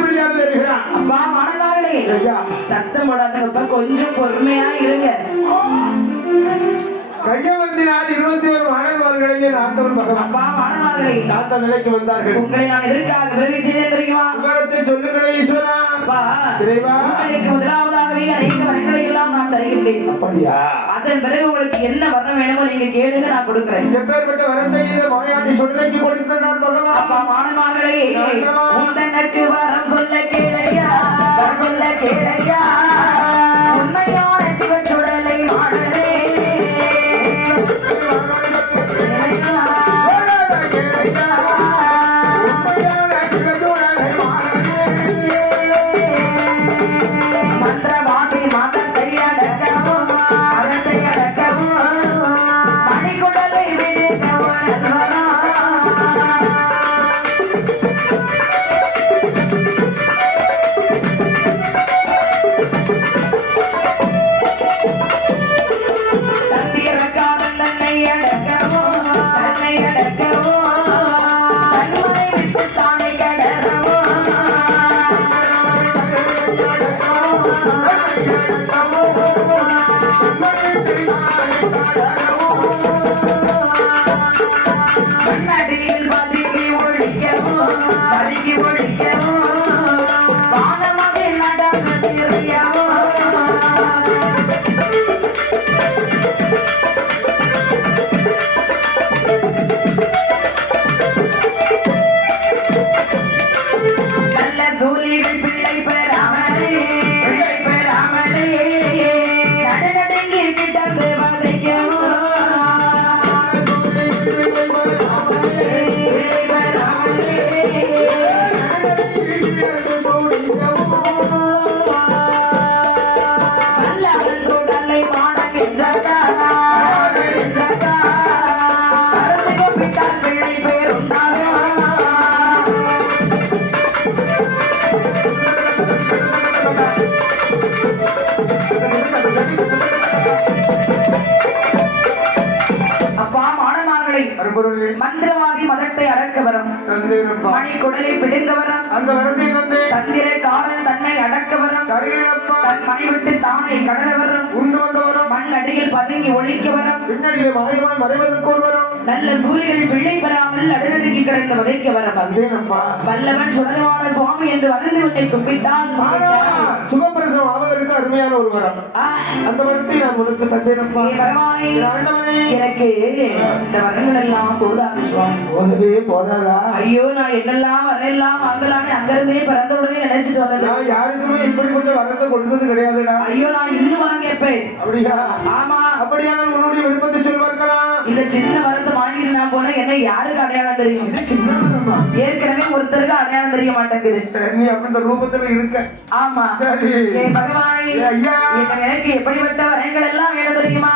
வெளியானது வருகிறான் அப்பா ஐயா சத்தம் போடாதங்கப்பா கொஞ்சம் பொறுமையா இருங்க. கையவர்த்தினார் இருபத்தி ஒரு மாணவர்களையும் ஆண்டவன் பகவான். அப்பா மாணவர்களே சாத்த நிலைக்கு வந்தார்கள். உங்களை நான் எதற்காக விரும்பி செய்தேன் தெரியுமா? விவரத்தை சொல்லுங்களே ஈஸ்வரா. அப்பா இறைவா. உங்களுக்கு முதலாவதாகவே எல்லாம் நான் தருகின்றேன் அப்படியா? அதன் பிறகு உங்களுக்கு என்ன வரம் வேணுமோ நீங்க கேளுங்க நான் கொடுக்கிறேன். எப்பேற்பட்ட வரத்தை இந்த மாயாண்டி சொல்லைக்கு கொடுக்கின்றான் அப்பா பகவான். மாணவர்களே ஆண்டவா. உந்தனக்கு வரம் சொல்ல கேளையா? வரம் சொல்ல கேளையா? மந்திரவாதி மதத்தை அடக்க வரும். தந்தேனப்பா மணி குடலை பிடுங்க வரும். அந்த வரத்தை தந்தே தந்திரக்காரன் தன்னை அடக்க வரும். தன் மணி விட்டு தானை கடல வரும். உண்டு வந்தவரும் மண் அடியில் பதுங்கி ஒழிக்க வரும். பின்னணியிலே மாயமாய் மறைவதற்கு ஒருவரும் நல்ல சூரியர்கள் பிள்ளை பெறாமல் நடுநடுங்கி கிடந்து வதைக்க வரும் தந்தேனப்பா வல்லவன் சுடதமான சுவாமி என்று வளர்ந்து உன்னை கும்பிட்டால் ஆனா சுகப்பிரசவம் ஆவதற்கு அருமையான ஒரு வரம். அந்த வரத்தை நான் உனக்கு தந்தேனப்பா. எனக்கு இந்த வரங்கள் எல்லாம் போதாது சுவாமி. போதவே போதாதா? ஐயோ நான் என்னெல்லாம் வரலாம் வாங்கலாம்னு அங்கிருந்தே பிறந்த உடனே நினைச்சிட்டு வந்தது. நான் யாருக்குமே இப்படிப்பட்ட வரத்தை கொடுத்தது கிடையாதுடா. ஐயோ நான் இன்னும் வரம் கேட்பேன் அப்படியா? ஆமா. அப்படியானால் உன்னுடைய விருப்பத்தை சொல்வார்களா? இந்த சின்ன போனா என்ன யாருக்கு அடையாளம் தெரியும்? இது ஏற்கனவே ஒருத்தருக்கு அடையாளம் தெரிய மாட்டேங்குது. சரி, நீ அப்ப இந்த ரூபத்துல இருக்க. ஆமா. சரி. ஏ பகவானே ஐயா. எனக்கு எப்படிப்பட்ட வரங்கள் எல்லாம் வேணும் தெரியுமா?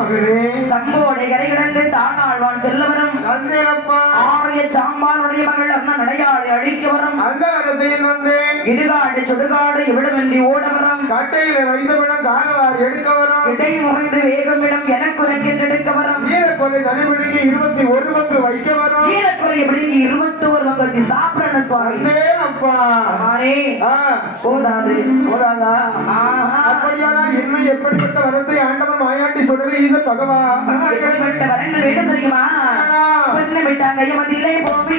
மகனே சம்போடை கரை கிடந்து தானாழ்வான் செல்ல வரும் ஆரிய சாம்பானுடைய மகள் அண்ணன் நடையாளை அழிக்க வரும். இடுகாடு சுடுகாடு இவிடமின்றி ஓட வரும் கட்டையில வைத்தவிடம் காணவார் எடுக்க வரும். இடை முறைந்து வேகமிடம் எனக்கு உனக்கு எடுக்க வரும். ஈரக்கொலை தனிபிடிக்கு இருபத்தி ஒரு பங்கு வைக்க வரும். ஈரக்குறை எப்படிங்க இருபத்தோரு பங்கு வச்சு சாப்பிடணும் சுவாமி. தந்தேனப்பா அம்மானே, ஆ, போதாது. போதாதா. அப்படியானால் இன்னும் எப்படிப்பட்ட வரத்தை ஆண்டவன் மாயாண்டி சொல்ற ஈசன் பகவான் எப்படிப்பட்ட வரங்கள் வேண்டும் தெரியுமா? பொண்ணு விட்டாங்க போவி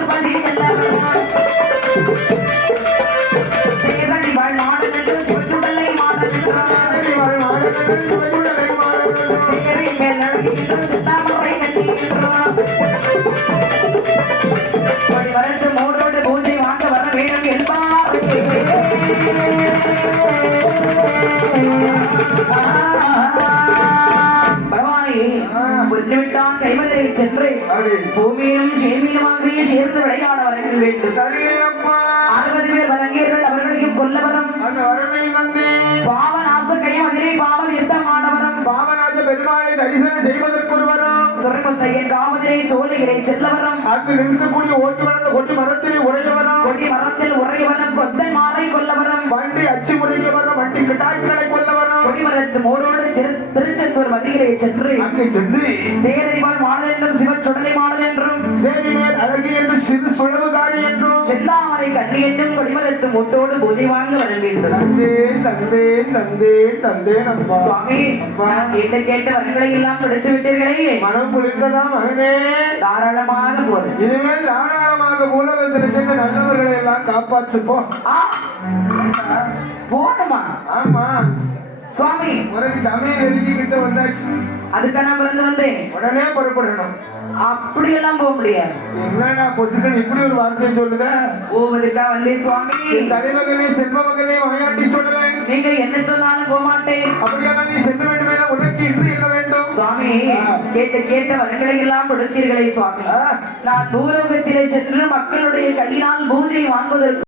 சென்று பூமியிலும் சேமியிலுமாகவே சேர்ந்து விளையாட வரங்கள் வேண்டும் அறுபது பேர் வழங்கியர்கள் அவர்களையும் கொல்ல வரும் பாவநாச கைமதிரை பாவம் எந்த மாடவரம் பாவராஜ பெருமாளை தரிசனம் செய்வதற்கு ஒரு வரம் சொர்க்கத்தையன் காமதிரை சோலையிலே செல்ல வரும் அங்கு நிறுத்தக்கூடிய ஓட்டி வளர்ந்த கொட்டி மரத்திலே உரைய வரம் கொடி மரத்தில் உறையவரம் கொத்தன் மாறை கொல்ல வரும் வண்டி அச்சு முறைக்க வரம் வண்டி வரம் கொடிமரத்து மூடோடு திருச்செந்தூர் மதியிலே சென்று. அங்கே சென்று. தேரடிவாள் மாடல் என்றும் சிவச்சுடலை மாடல் என்றும் தேவி மேல் அழகி என்று சிறு சுழவுகாரி என்றும். செந்தாமரை கண்ணி என்றும் கொடிமரத்து மூட்டோடு பூஜை வாங்க வர வேண்டும் தந்தேன் தந்தேன் தந்தேன் தந்தேன் அப்பா. சுவாமி கேட்டு கேட்ட வரங்களை எல்லாம் கொடுத்து விட்டீர்களே. மனம் குளிர்ந்ததா மகனே. தாராளமாக போறேன் இனிமேல் தாராளமாக பூலகத்தில் சென்று நல்லவர்களை எல்லாம் காப்பாற்றுப்போம். போகணுமா ஆமா. சுவாமி உனக்கு சமயம் நெருங்கிக்கிட்டு வந்தாச்சு. அதுக்காக நான் பிறந்து வந்தேன். உடனே புறப்படணும். அப்படியெல்லாம் போக முடியாது. என்னடா பொசுக்கன் இப்படி ஒரு வார்த்தையை சொல்லுத? போவதுக்கா வந்தேன் சுவாமி. தலைமகனே செல்வ மகனே வாயாட்டி சொல்லல. நீங்க என்ன சொன்னாலும் போக மாட்டேன். அப்படியானால் நீ செல்ல வேண்டுமே உனக்கு இன்று என்ன வேண்டும்? சுவாமி கேட்ட கேட்ட வரங்களை எல்லாம் கொடுத்தீர்களே சுவாமி. நான் பூலோகத்திலே சென்று மக்களுடைய கையினால் பூஜை வாங்குவதற்கு